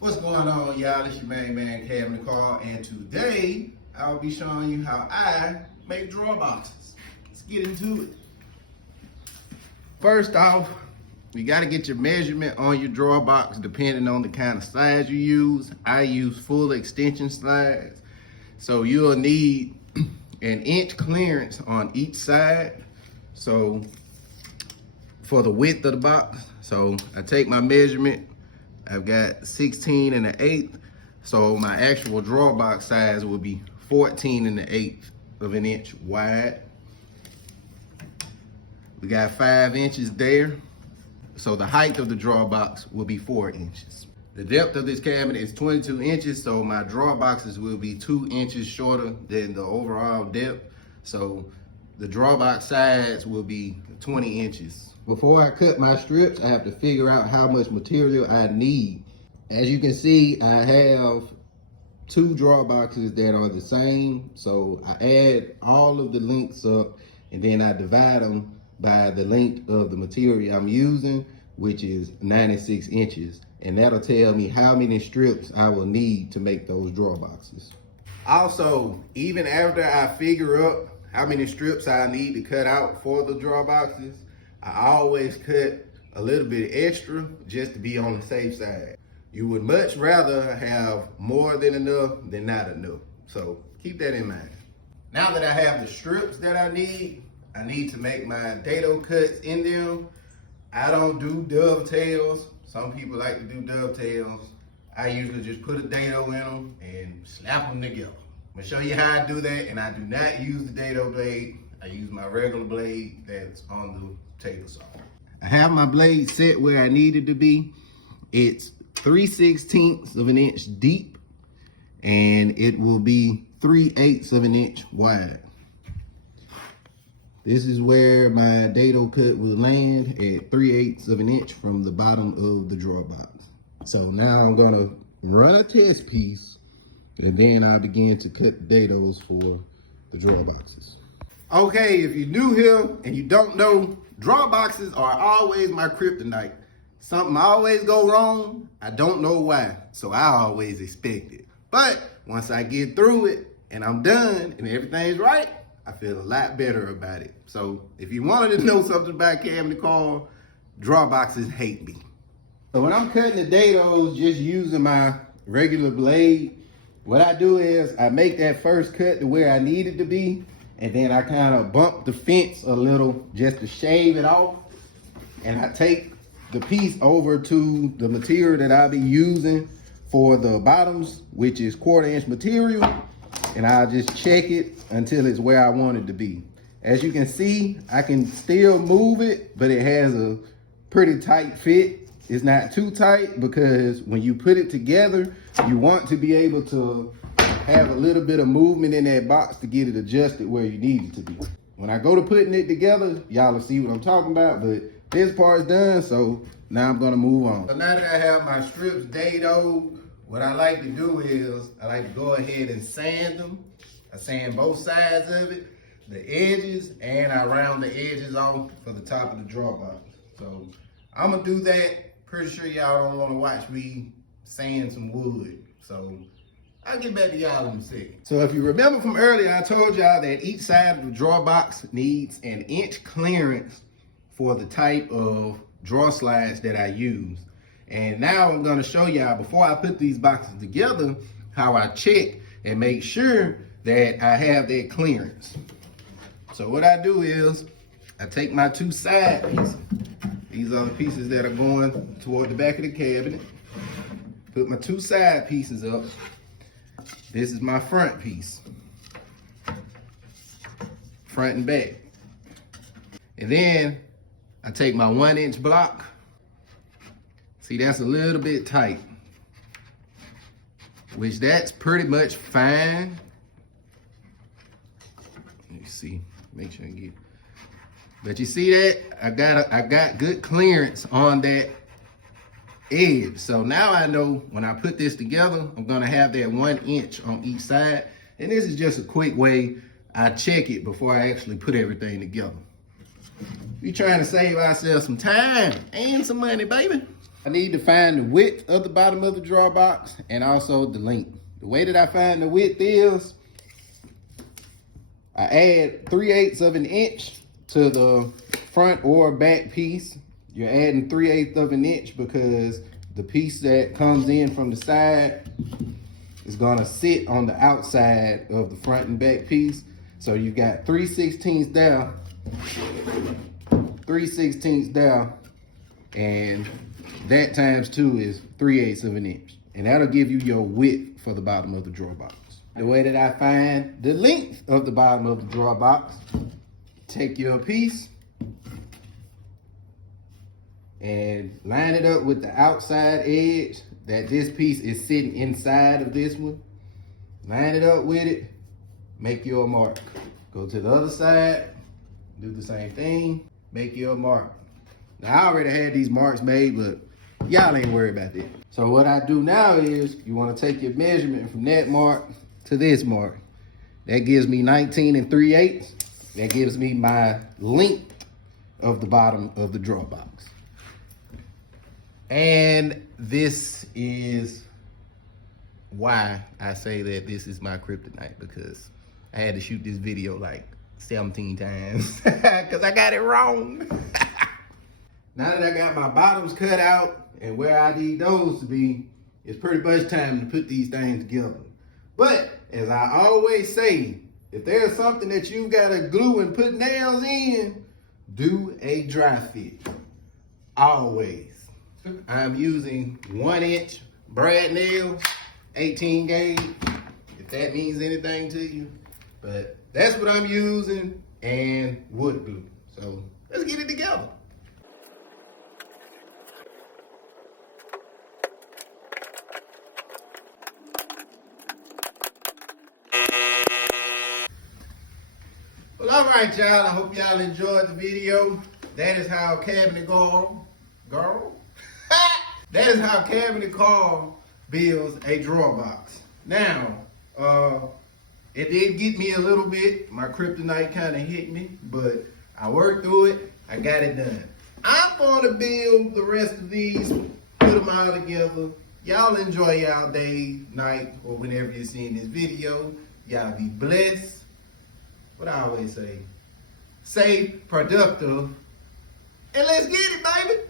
What's going on, y'all? It's your main man, Cabinet Carl, and today I'll be showing you how I make drawer boxes. Let's get into it. First off, you got to get your measurement on your drawer box depending on the kind of size you use. I use full extension slides, so you'll need an inch clearance on each side. So for the width of the box, so I take my measurement. I've got 16 and an eighth, so my actual drawer box size will be 14 and an eighth of an inch wide. We got 5 inches there, so the height of the drawer box will be 4 inches. The depth of this cabinet is 22 inches, so my drawer boxes will be 2 inches shorter than the overall depth, so the drawer box size will be 20 inches. Before I cut my strips, I have to figure out how much material I need. As you can see, I have 2 drawer boxes that are the same. So I add all of the lengths up and then I divide them by the length of the material I'm using, which is 96 inches. And that'll tell me how many strips I will need to make those drawer boxes. Also, even after I figure up how many strips I need to cut out for the drawer boxes, I always cut a little bit extra just to be on the safe side. You would much rather have more than enough than not enough. So keep that in mind. Now that I have the strips that I need to make my dado cuts in them. I don't do dovetails. Some people like to do dovetails. I usually just put a dado in them and slap them together. I'm gonna show you how I do that, and I do not use the dado blade. I use my regular blade that's on the table saw. I have my blade set where I need it to be. It's 3/16 of an inch deep, and it will be 3/8 of an inch wide. This is where my dado cut will land at 3/8 of an inch from the bottom of the drawer box. So now I'm gonna run a test piece, and then I begin to cut the dados for the drawer boxes. Okay, if you're new here and you don't know, drawer boxes are always my kryptonite. Something always go wrong, I don't know why, so I always expect it. But once I get through it and I'm done and everything's right, I feel a lot better about it. So if you wanted to know something about Cabinet Carl, drawer boxes hate me. So when I'm cutting the dados just using my regular blade, what I do is I make that first cut to where I need it to be, and then I kind of bump the fence a little just to shave it off. And I take the piece over to the material that I'll be using for the bottoms, which is 1/4 inch material. And I'll just check it until it's where I want it to be. As you can see, I can still move it, but it has a pretty tight fit. It's not too tight because when you put it together, you want to be able to have a little bit of movement in that box to get it adjusted where you need it to be. When I go to putting it together, y'all will see what I'm talking about, but this part's done, so now I'm gonna move on. So now that I have my strips dadoed, what I like to do is I like to go ahead and sand them. I sand both sides of it, the edges, and I round the edges off for the top of the drawer box. So I'm gonna do that. Pretty sure y'all don't wanna watch me sand some wood. So I'll get back to y'all in a second. So if you remember from earlier, I told y'all that each side of the drawer box needs an inch clearance for the type of drawer slides that I use. And now I'm gonna show y'all, before I put these boxes together, how I check and make sure that I have that clearance. So what I do is, I take my 2 side pieces. These are the pieces that are going toward the back of the cabinet. Put my 2 side pieces up. This is my front piece, front and back. And then I take my 1 inch block. See, that's a little bit tight, which that's pretty much fine. Let me see, make sure I get, but you see that? I got good clearance on that edge. So now I know when I put this together, I'm gonna have that 1 inch on each side. And this is just a quick way I check it before I actually put everything together. We trying to save ourselves some time and some money, baby. I need to find the width of the bottom of the drawer box and also the length. The way that I find the width is I add 3/8 of an inch to the front or back piece. You're adding 3/8 of an inch because the piece that comes in from the side is gonna sit on the outside of the front and back piece. So you got 3/16 there, 3/16 there, and that times 2 is 3/8 of an inch. And that'll give you your width for the bottom of the drawer box. The way that I find the length of the bottom of the drawer box, take your piece and line it up with the outside edge that this piece is sitting inside of this one. Line it up with it, make your mark. Go to the other side, do the same thing, make your mark. Now I already had these marks made, but y'all ain't worried about that. So what I do now is you wanna take your measurement from that mark to this mark. That gives me 19 3/8. That gives me my length of the bottom of the drawer box. And this is why I say that this is my kryptonite, because I had to shoot this video like 17 times because I got it wrong. Now that I got my bottoms cut out and where I need those to be, it's pretty much time to put these things together. But as I always say, if there's something that you gotta glue and put nails in, do a dry fit. Always. I'm using 1-inch brad nails, 18 gauge, if that means anything to you. But that's what I'm using, and wood glue. So let's get it together. Well, all right, y'all. I hope y'all enjoyed the video. That is how Cabinet Carl, that is how Cabinet Carl builds a drawer box. Now, it did get me a little bit. My kryptonite kind of hit me, but I worked through it. I got it done. I'm gonna build the rest of these, put them all together. Y'all enjoy y'all day, night, or whenever you're seeing this video. Y'all be blessed. What I always say, safe, productive, and let's get it, baby.